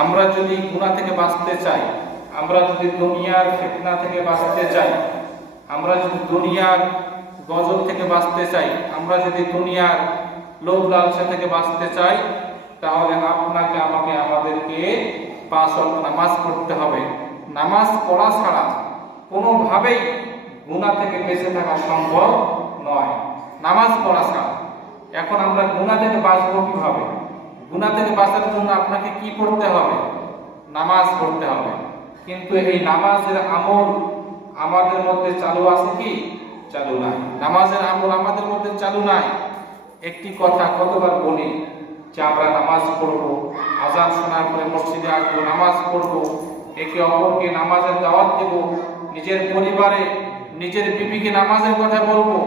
আমরা যদি গুনাহ থেকে বাঁচতে চাই, আমরা যদি দুনিয়ার ফিতনা থেকে বাঁচতে চাই, আমরা যদি দুনিয়ার গজব থেকে বাঁচতে চাই, আমরা যদি দুনিয়ার লোভ লালসা থেকে বাঁচতে চাই, তাহলে আপনাকে আমাকে আমাদেরকে 5 ওয়াক্ত নামাজ পড়তে হবে। নামাজ পড়া ছাড়া কোনোভাবেই গুনাহ থেকে বেঁচে থাকা সম্ভব নয়, নামাজ পড়া ছাড়া। এখন আমরা গুনাহ থেকে বাঁচবো কিভাবে? গুনাহ থেকে বাঁচার জন্য আপনাকে কি পড়তে হবে? নামাজ পড়তে হবে। কিন্তু এই নামাজের আমল আমাদের মধ্যে চালু আছে কি? চালু নাই। নামাজের আমল আমাদের মধ্যে চালু নাই। একটি কথা কতবার বলি যে আমরা নামাজ পড়বো, আযান শোনার পরে মসজিদে আসবো, নামাজ পড়বো, একে অপরকে নামাজের দাওয়াত দেব, নিজের পরিবারে নিজের বিবিকে নামাজের কথা বলবো,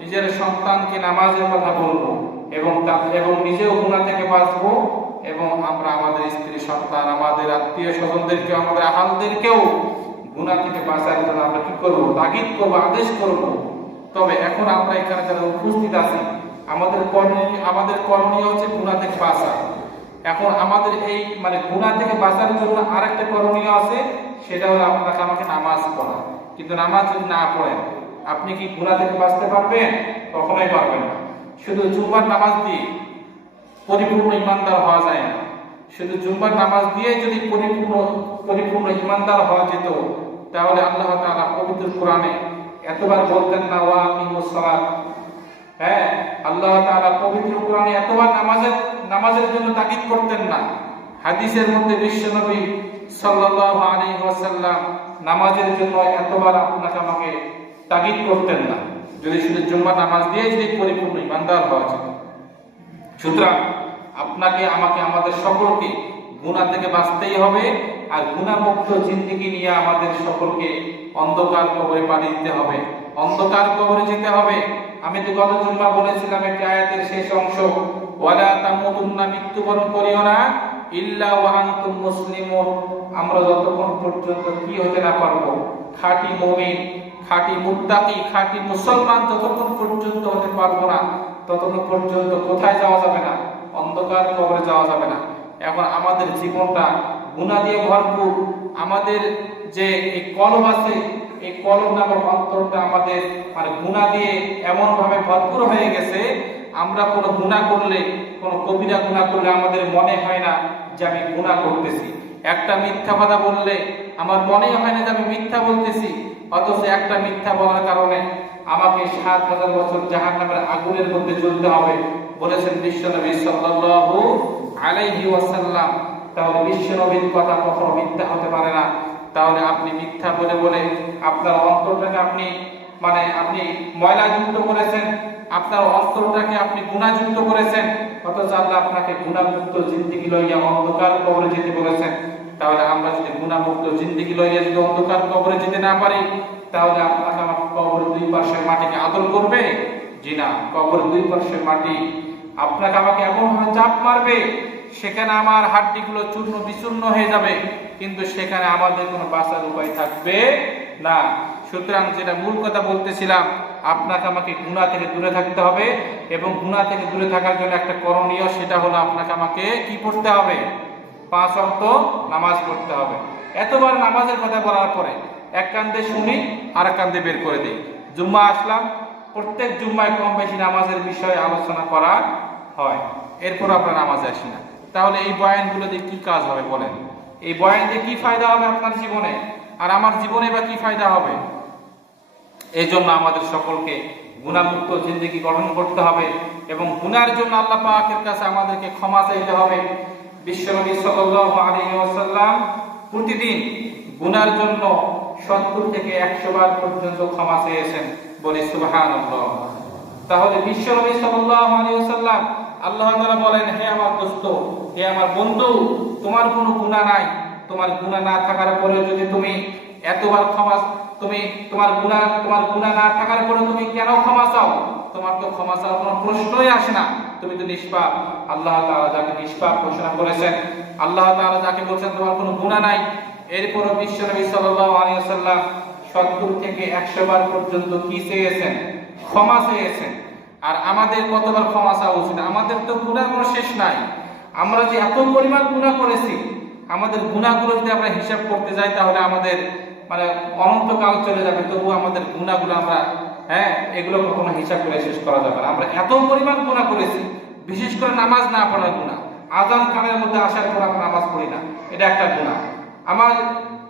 নিজের সন্তানকে নামাজের কথা বলবো, এবং নিজেও গুনাহ থেকে বাঁচবো, এবং আমরা আমাদের স্ত্রী সন্তান, আমাদের আত্মীয় স্বজনদেরকে, আমাদের আহালদেরকেও গুনাহ থেকে বাঁচার জন্য আমরা কি করবো? তাগিদ করবো, আদেশ করবো। তবে এখন আমরা এখানে যারা উপস্থিত আছি, আমাদের করণীয় হচ্ছে গুনাহ থেকে বাঁচা। এখন আমাদের এই গুনাহ থেকে বাঁচার জন্য আরেকটা করণীয় আছে, সেটা হলো আপনাকে আমাকে নামাজ পড়া। কিন্তু নামাজ যদি না পড়েন, আপনি কি গুনাহ থেকে বাঁচতে পারবেন? কখনোই পারবেন না। শুধু জুম্মার নামাজ দিয়ে পরিপূর্ণ ইমানদার হওয়া যায় না। শুধু জুম্মার নামাজ দিয়ে যদি পরিপূর্ণ ইমানদার হওয়া যেত, তাহলে আল্লাহ তাআলা পবিত্র কোরআনে এতবার বলতেন না ওয়া আকিমুস সালাত। হ্যাঁ, আল্লাহ তাআলা পবিত্র কোরআনে এতবার নামাজের জন্য তাকিদ করতেন না। হাদিসের মধ্যে বিশ্বনবী সাল্লাল্লাহু আলাইহি ওয়াসাল্লাম নামাজের জন্য এতবার আপনাকে আমাকে তাকিদ করতেন না, যদি শুধু জুম্মার নামাজ দিয়ে যদি পরিপূর্ণ ইমানদার হওয়া যেত। সুতরাং আপনাকে আমাকে আমাদের সকলকে গুনাহ থেকে বাঁচতেই হবে, আর গুনাহমুক্ত জিন্দেগি নিয়ে আমাদের সকলকে অন্ধকার কবরে পাড়ি দিতে হবে, অন্ধকার কবরে যেতে হবে। আমি তো গত জুম্মা বলেছিলাম একটি আয়াতের শেষ অংশ, ওয়ালা তামুতুন্না, মৃত্যুবরণ করিও না, ইল্লা ওয়া আনতুম মুসলিমুন। আমরা যতক্ষণ পর্যন্ত কি হতে না পারবো, খাঁটি মুমিন, খাঁটি মুত্তাকি, খাঁটি মুসলমান যতক্ষণ পর্যন্ত হতে পারবো না, ততক্ষণ পর্যন্ত কোথায় যাওয়া যাবে না? অন্ধকার কবরে যাওয়া যাবে না। এখন আমাদের জীবনটা গুনাহ দিয়ে ভরপুর। আমাদের যে এই কলব আছে, এই কলব নামক অন্তরটা আমাদের গুনাহ দিয়ে এমন ভাবে ভরপুর হয়ে গেছে, আমরা কোনো গুনাহ করলে, কোনো কবিরা গুনাহ করলে আমাদের মনে হয় না যে আমি গুনাহ করতেছি। একটা মিথ্যা কথা বললে আমার মনেই হয় না যে আমি মিথ্যা বলতেছি, অথচ একটা মিথ্যা বলার কারণে আমাকে ৭,০০০ বছর জাহান্নামের আগুনের মধ্যে জ্বলতে হবে বলেছেন বিশ্বনবী সাল্লাল্লাহু আলাইহি ওয়াসাল্লাম। তাহলে বিশ্বনবীর কথা কখনো মিথ্যা হতে পারে না। তাহলে আপনি মিথ্যা বলে বলে আপনার অন্তরটাকে আপনি ময়লাযুক্ত করেছেন, আপনার অন্তরটাকে আপনি গুনাহযুক্ত করেছেন, অথচ আল্লাহ আপনাকে গুনাহমুক্ত জিন্দেগি লইয়া অন্ধকার কবরে যেতে বলেছেন। তাহলে আমরা যদি গুনাহমুক্ত জিন্দেগি লইয়া যদি অন্ধকার কবরে যেতে না পারি, তাহলে আপনাকে আমার কবরের দুই পাশের মাটিকে আদর করবে? জি না, কবরের দুই পাশের মাটি আপনাকে আমাকে এমনভাবে চাপ মারবে, সেখানে আমার হাড্ডিগুলো চূর্ণ বিচূর্ণ হয়ে যাবে, কিন্তু সেখানে আমাদের কোনো বাঁচার উপায় থাকবে না। সুতরাং যেটা মূল কথা বলতেছিলাম, আপনাকে আমাকে গুনাহ থেকে দূরে থাকতে হবে, এবং গুনাহ থেকে দূরে থাকার জন্য একটা করণীয়, সেটা হলো আপনাকে আমাকে কি পড়তে হবে? 5 ওয়াক্ত নামাজ পড়তে হবে। এতবার নামাজের কথা বলার পরে এক কান্দে শুনি আর এক কান্দে বের করে দিই। জুম্মা আসলাম, প্রত্যেক জুম্মায় কম বেশি নামাজের বিষয়ে আলোচনা করা হয়, এরপর আমরা নামাজে আসি না। তাহলে এই বয়ানগুলো দিয়ে কি কাজ হবে বলেন? এই বয়ান দিয়ে কি ফায়দা হবে আপনার জীবনে, আর আমার জীবনে বা কি ফায়দা হবে? এই জন্য আমাদের সকলকে গুনাহমুক্ত জিন্দেগি গঠন করতে হবে, এবং গুনাহের জন্য আল্লাহ পাকের কাছে আমাদেরকে ক্ষমা চাইতে হবে। বিশ্বনবী সাল্লাল্লাহু আলাইহি ওয়াসাল্লাম প্রতিদিন গুনাহের জন্য 70 থেকে 100 বার পর্যন্ত ক্ষমা চেয়েছেন, বলি সুবহানাল্লাহ। তাহলে বিশ্বনবী সাল্লাল্লাহু আলাইহি ওয়াসাল্লাম, আল্লাহ তাআলা বলেন, হে আমার দোস্ত, হে আমার বন্ধু, তোমার কোনো গুনাহ নাই, তোমার গুনাহ না থাকার পরে যদি তুমি এতবার তোমার গুনাহ না থাকার পরে তুমি কেন ক্ষমা চাও? তোমার তো ক্ষমা চাওয়ার কোনো প্রশ্নই আসে না, তুমি তো নিষ্পাপ। আল্লাহ তাআলা যাকে নিষ্পাপ ঘোষণা করেছেন, আল্লাহ তাআলা যাকে বলেছেন তোমার কোনো গুনাহ নাই, এরপরও বিশ্বনবী সাল্লাল্লাহু আলাইহি ওয়াসাল্লাম 70 থেকে 100 বার পর্যন্ত কি চেয়েছেন? ক্ষমা চেয়েছেন। আর আমাদের কতবার ক্ষমা চাওয়া উচিত? আমাদের তো গুনাহ কোনো শেষ নাই। আমরা যে এত পরিমাণ গুনাহ করেছি, আমাদের গুনাহগুলো যদি আমরা হিসাব করতে যাই তাহলে আমাদের মানে অনন্তকাল চলে যাবে, তবু আমাদের গুনাহগুলো আমরা এগুলো কখনো হিসাব করে শেষ করা যাবে না। আমরা এত পরিমাণ গুনাহ করেছি, বিশেষ করে নামাজ না পড়ার গুনাহ। আযান কানের মধ্যে আসার পর আমরা নামাজ পড়ি না, এটা একটা গুনাহ। আমার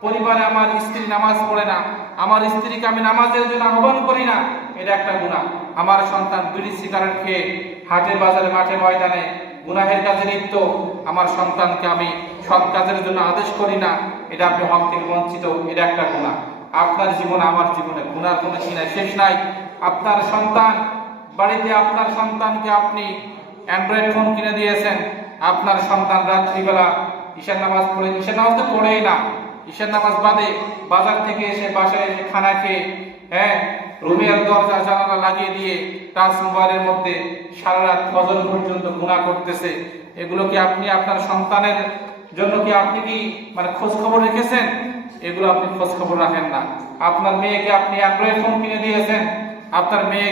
পরিবারে আমার স্ত্রী নামাজ পড়ে না, আমার স্ত্রীকে আমি নামাজের জন্য আহ্বান করি না, এটা একটা গুনাহ। আমার সন্তান বিড়ি সিগারেট খেয়ে হাটে বাজারে মাঠে ময়দানে গুনাহের কাজে লিপ্ত, আমার সন্তানকে আমি সৎ কাজের জন্য আদেশ করি না, এটা আপনি হক থেকে বঞ্চিত, এটা একটা গুনাহ। আপনার জীবনে আমার জীবনে গুনার কোনো সীমানা শেষ নাই। আপনার সন্তান বাড়িতে, আপনার সন্তানকে আপনি অ্যান্ড্রয়েড ফোন কিনে দিয়েছেন, আপনার সন্তান রাত্রিবেলা ঈশার নামাজ পড়ে, ঈশার নামাজ তো পড়েই না, ঈশার নামাজ বাদে বাজার থেকে এসে বাসায় এসে খানা খেয়ে রুমের দরজা জানালা লাগিয়ে দিয়ে টাচ মোবাইলের মধ্যে সারা রাত ফজর পর্যন্ত গুনাহ করতেছে। এগুলো কি আপনি আপনার সন্তানের জন্য কি আপনি কি মানে খোঁজ খবর রেখেছেন? এগুলো আপনি খোঁজ খবর রাখেন না। আপনার মেয়েকে আপনি অ্যান্ড্রয়েড ফোন কিনে দিয়েছেন, আপনার মেয়ে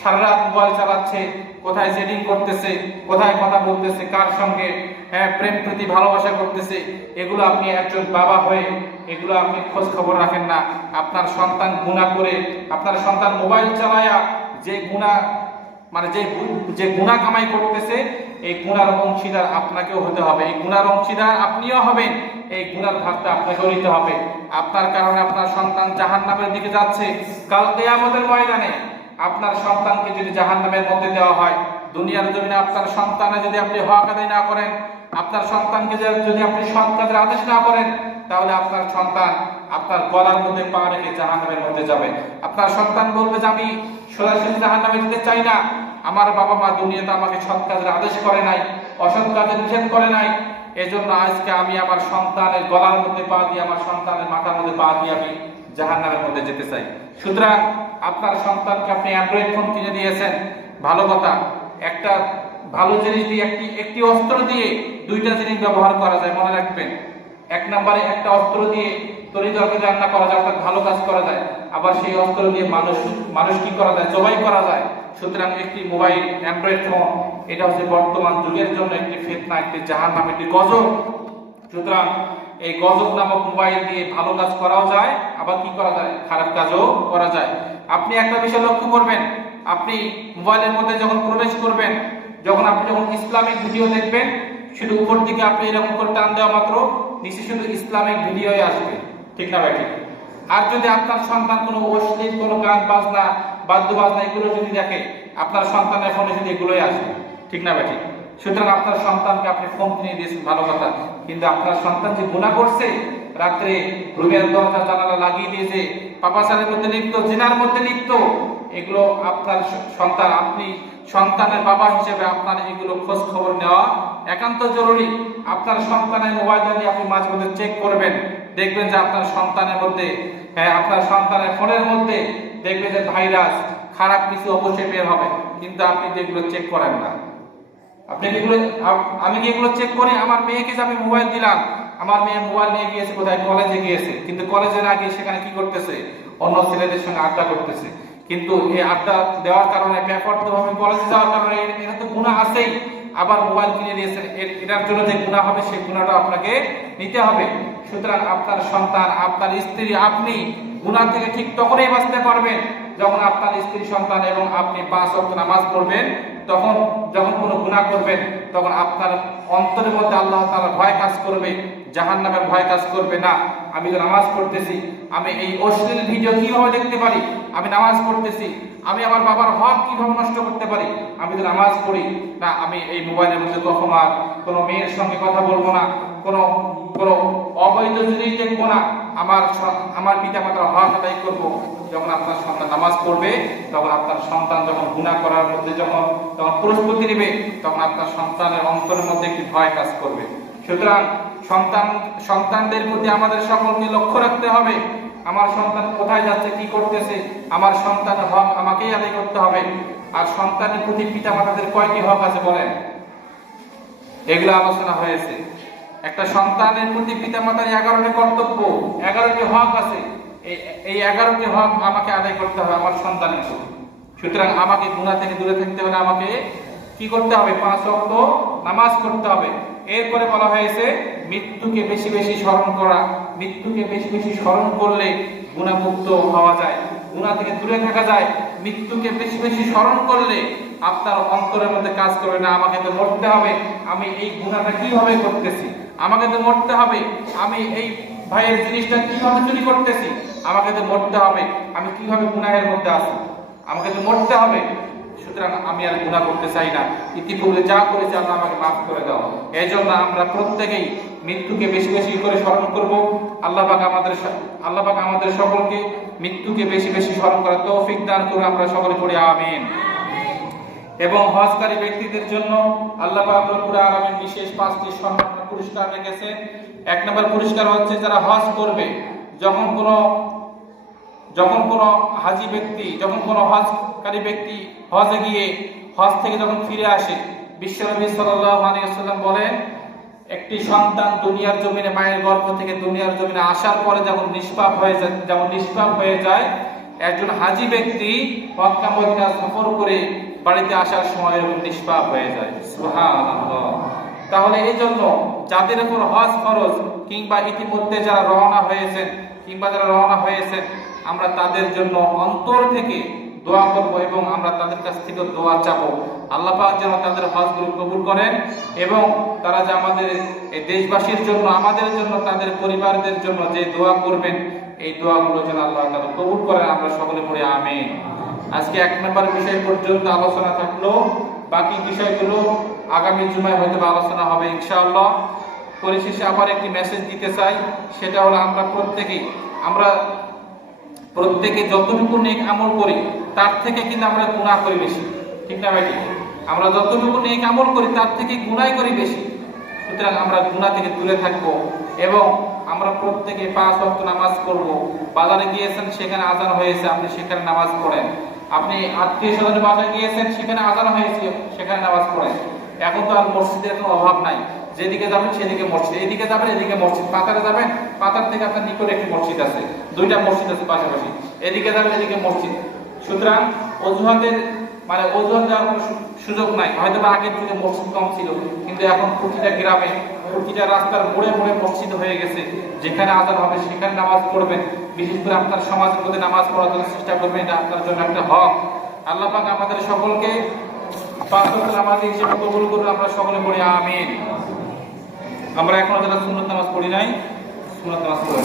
সারা রাত মোবাইল চালাচ্ছে, কোথায় চ্যাটিং করতেছে, কোথায় কথা বলতেছে, কার সঙ্গে প্রেম প্রীতি ভালোবাসা করতেছে, এগুলো আপনি একজন বাবা হয়ে এগুলো আপনি খোঁজ খবর রাখেন না। আপনার সন্তান গুনাহ করে, আপনার সন্তান মোবাইল চালায়া যে গুনাহ মানে যে গুনাহ কামাই করতেছে, এই গুনার অংশীদার আপনাকেও হতে হবে, এই গুনার অংশীদার আপনিও হবেন, এই গুনার ভাগটা আপনাকেও নিতে হবে। আপনার কারণে আপনার সন্তান জাহান্নামের দিকে যাচ্ছে। কাল কিয়ামতের ময়দানে আপনার সন্তানকে যদি জাহান্নামের মধ্যে দেওয়া হয়, দুনিয়ার জমিনে আপনার সন্তানে যদি আপনি হক আদায় না করেন, আপনার সন্তানকে যদি আপনি সৎ কাজের আদেশ না করেন, তাহলে আপনার সন্তান আপনার গলার মধ্যে পা রেখে জাহান্নামের মধ্যে যাবে। আপনার সন্তান বলবে যে আমি সরাসরি জাহান্নামে যেতে চাই না, আমার বাবা মা দুনিয়াতে আমাকে সৎ কাজের আদেশ করে নাই, অসৎ কাজে নিষেধ করে নাই, এজন্য আজকে আমি আমার সন্তানের গলার মধ্যে পা দিয়ে, আমার সন্তানের মাথার মধ্যে পা দিয়ে আমি জাহান্নামের মধ্যে যেতে চাই। সুতরাং আপনার সন্তানকে আপনি অ্যান্ড্রয়েড ফোন কিনে দিয়েছেন, ভালো কথা। একটা ভালো জিনিস দিয়ে, একটি অস্ত্র দিয়ে দুইটা জিনিস ব্যবহার করা যায়, মনে রাখবেন। এক নম্বরে একটা অস্ত্র দিয়ে তরি তরকারি রান্না করা যায়, অর্থাৎ ভালো কাজ করা যায়। আবার সেই অস্ত্র দিয়ে মানুষ কি করা যায়, জবাই করা যায়। সুতরাং একটি মোবাইল অ্যান্ড্রয়েড ফোন, এটা হচ্ছে বর্তমান যুগের জন্য একটি ফিতনা, একটি জাহান্নাম, একটি গজব। সুতরাং এই গজব নামক মোবাইল দিয়ে ভালো কাজ করাও যায়, আবার কি করা যায়, খারাপ কাজও করা যায়। আপনি একটা বিষয় লক্ষ্য করবেন, আপনি মোবাইলের মধ্যে যখন প্রবেশ করবেন, যখন ইসলামিক ভিডিও দেখবেন, শুধু উপর দিকে আপনি এরকম করে টান দেওয়া মাত্র নিচে শুধু ইসলামিক ভিডিওই আসবে, ঠিক না ভাই? ঠিক। আর যদি আপনার সন্তান কোনো অশ্লীল কোনো গান বাজনা, বাদ্য বাজনা এগুলো যদি দেখে, আপনার সন্তানের ফোনে যদি এগুলোই আসবে, ঠিক না ভাই? ঠিক। সুতরাং আপনার সন্তানকে আপনি ফোন কিনে দিয়েছেন, ভালো কথা, কিন্তু আপনার সন্তান যে গুনাহ করছে, রাত্রে রুমের দরজা জানালা লাগিয়ে দিয়েছে, পাপাচারের মধ্যে লিপ্ত, জিনার মধ্যে লিপ্ত, এগুলো আপনার সন্তান, আপনি সন্তানের বাবা হিসেবে আপনার এগুলো খোঁজ খবর নেওয়া একান্ত জরুরি। আপনার সন্তানের মোবাইল দিয়ে আপনি মাঝে মধ্যে চেক করবেন, দেখবেন যে আপনার সন্তানের মধ্যে, আপনার সন্তানের ফোনের মধ্যে দেখবেন যে ভাইরাস, খারাপ কিছু অবশ্যই বের হবে, কিন্তু আপনি এগুলো চেক করেন না। আমি কি এগুলো চেক করি? আমার মেয়েকে যে আমি মোবাইল দিলাম, আমার মেয়ে মোবাইল নিয়ে গিয়েছে কোথায়, কলেজে গিয়েছে, কিন্তু কলেজে না গিয়ে সেখানে কি করতেছে, অন্য ছেলেদের সঙ্গে আড্ডা করতেছে। কিন্তু এই আড্ডা দেওয়ার কারণে, ব্যাপারভাবে কলেজে যাওয়ার কারণে এটা তো গুনাহ আছেই, আবার মোবাইল কিনে দিয়েছেন, এটার জন্য যে গুনাহ হবে সেই গুনাহটা আপনাকে নিতে হবে। সুতরাং আপনার সন্তান, আপনার স্ত্রী, আপনি গুনাহ থেকে ঠিক তখনই বাঁচতে পারবেন যখন আপনার স্ত্রী, সন্তান এবং আপনি 5 ওয়াক্ত নামাজ পড়বেন। তখন যখন কোনো গুনাহ করবেন, তখন আপনার অন্তরের মধ্যে আল্লাহ তাআলার ভয় কাজ করবে, জাহান্নামের ভয় কাজ করবে না। আমি তো নামাজ পড়তেছি, আমি এই অশ্লীল ভিডিও কিভাবে দেখতে পারি? আমি নামাজ পড়তেছি, আমি আমার বাবার হক কিভাবে নষ্ট করতে পারি? আমি তো নামাজ পড়ি না, আমি এই মোবাইলের মধ্যে কখনো আর কোনো মেয়ের সঙ্গে কথা বলবো না, কোনো অবৈধ জিনিস দেখবো না, আমার পিতা মাতার হক আদায় করবো। যখন আপনার সন্তান নামাজ পড়বে, তখন আপনার সন্তান যখন গুনাহ করার মধ্যে যখন প্রস্তুতি নেবে, তখন আপনার সন্তানের অন্তরের মধ্যে একটি ভয় কাজ করবে। সুতরাং সন্তানদের প্রতি আমাদের সকলকে লক্ষ্য রাখতে হবে। আমার সন্তান কোথায় যাচ্ছে, কি করতেছে, আমার সন্তানের হক আমাকেই আদায় করতে হবে। আর সন্তানের প্রতি পিতা মাতাদের কয়টি হক আছে বলেন? এগুলো আলোচনা হয়েছে। একটা সন্তানের প্রতি পিতা মাতার 11টি কর্তব্য, 11টি হক আছে। এই 11টি হক আমাকে আদায় করতে হবে আমার সন্তানের প্রতি। সুতরাং আমাকে গুনাহ থেকে দূরে থাকতে হলে আমাকে কি করতে হবে? 5 ওয়াক্ত নামাজ পড়তে হবে। এরপরে বলা হয়েছে মৃত্যুকে বেশি বেশি স্মরণ করা। মৃত্যুকে বেশি বেশি স্মরণ করলে গুনাহমুক্ত হওয়া যায়, গুনাহ থেকে দূরে থাকা যায়। মৃত্যুকে বেশি বেশি স্মরণ করলে আপনার অন্তরের মধ্যে কাজ করবে না, আমাকে তো মরতে হবে, আমি এই গুনাহটা কিভাবে করতেছি, আমাকে তো মরতে হবে, আমি এই ভাইয়ের জিনিসটা কিভাবে চুরি করতেছি, আমাকে তো মরতে হবে, আমি কিভাবে গুনাহের মধ্যে আছি, আমাকে তো মরতে হবে। সুতরাং আমি আর গুনাহ করতে চাই না, ইতিপূর্বে যা করেছি আল্লাহ আমাকে মাফ করে দাও। এই জন্য আমরা প্রত্যেকেই মৃত্যুকে বেশি বেশি করে স্মরণ করব। আল্লাহ পাক আমাদের সকলকে মৃত্যুকে বেশি বেশি স্মরণ করার তৌফিক দান করে আমরা সকলে পড়ি আমিন। এবং হজকারী ব্যক্তিদের জন্য আল্লাহ পাক রব্বুল আলামিন বিশেষ 5টি সম্মান পুরস্কার রেখেছেন। 1 নম্বর পুরস্কার হচ্ছে যারা হজ করবে, যখন কোনো হাজী ব্যক্তি, যখন কোনো হজকারী ব্যক্তি হজে গিয়ে হজ থেকে যখন ফিরে আসে, বিশ্বনবী সাল্লাল্লাহু আলাইহি ওয়াসাল্লাম বলেন, একটি সন্তান দুনিয়ার জমিনে মায়ের গর্ভ থেকে দুনিয়ার জমিনে আসার পরে যখন নিষ্পাপ হয়ে যায়, একজন হাজী ব্যক্তি মক্কা মদিনা সফর করে বাড়িতে আসার সময় এরকম নিষ্পাপ হয়ে যায়। সুবহানাল্লাহ। তাহলে এই জন্য যাদের উপর হজ ফরজ কিংবা ইতিমধ্যে যারা রওনা হয়েছেন আমরা তাদের জন্য অন্তর থেকে দোয়া করব এবং আমরা তাদের কাছ থেকে দোয়া চাবো, আল্লাহ পাক যেন তাদের হজগুলো কবুল করেন এবং তারা যে আমাদের এই দেশবাসীর জন্য, আমাদের জন্য, তাদের পরিবারদের জন্য যে দোয়া করবেন, এই দোয়াগুলো যেন আল্লাহ তাআলা কবুল করেন। আমরা সকলে পড়ি আমিন। আজকে 1 নম্বর বিষয় পর্যন্ত আলোচনা থাকলো, বাকি বিষয়গুলো আগামী জুমায় হয়তো আলোচনা হবে ইনশাআল্লাহ। পরিশেষে আবার একটি মেসেজ দিতে চাই, সেটা হলো আমরা প্রত্যেকে যতটুকু নেক আমল করি তার থেকে কিন্তু আমরা গুনাহ করি বেশি, ঠিক না ভাই? আমরা যতটুকু নেক আমল করি তার থেকে গুনাহ করি বেশি। সুতরাং আমরা গুনাহ থেকে দূরে থাকবো এবং আমরা প্রত্যেকে 5 ওয়াক্ত নামাজ পড়বো। বাজারে গিয়েছেন, সেখানে আজান হয়েছে, আপনি সেখানে নামাজ পড়েন। আপনি আত্মীয় স্বজনের বাসায় গিয়েছেন, সেখানে আজান হয়েছে, সেখানে নামাজ পড়েন। এখন তো আর মসজিদের কোনো অভাব নাই, যেদিকে যাবেন সেদিকে মসজিদ, এদিকে যাবেন এদিকে মসজিদ, পাতারে যাবেন, পাতার থেকে আপনার নিকটে একটি মসজিদ আছে, 2টা মসজিদ আছে পাশাপাশি, এদিকে যাবেন এদিকে মসজিদ। সুতরাং অজুহাত দেওয়ার কোনো সুযোগ নাই। হয়তো বা আগের যুগে মসজিদ কম ছিল, কিন্তু এখন প্রতিটা গ্রামে, প্রতিটা রাস্তার মোড়ে মোড়ে মসজিদ হয়ে গেছে। যেখানে আজান হবে সেখানে নামাজ পড়বেন। বিশেষ করে আপনার সমাজের মধ্যে নামাজ পড়ার জন্য চেষ্টা করবেন, এটা আপনার জন্য একটা হক। আল্লাহ পাক আমাদের সকলকে 5 ওয়াক্ত নামাজ হিসেবে কবুল করুন। আমরা সকলে পড়ি আমিন। আমরা এখনো যারা সুন্নত নামাজ পড়ি নাই, সুন্নত নামাজ পড়ি।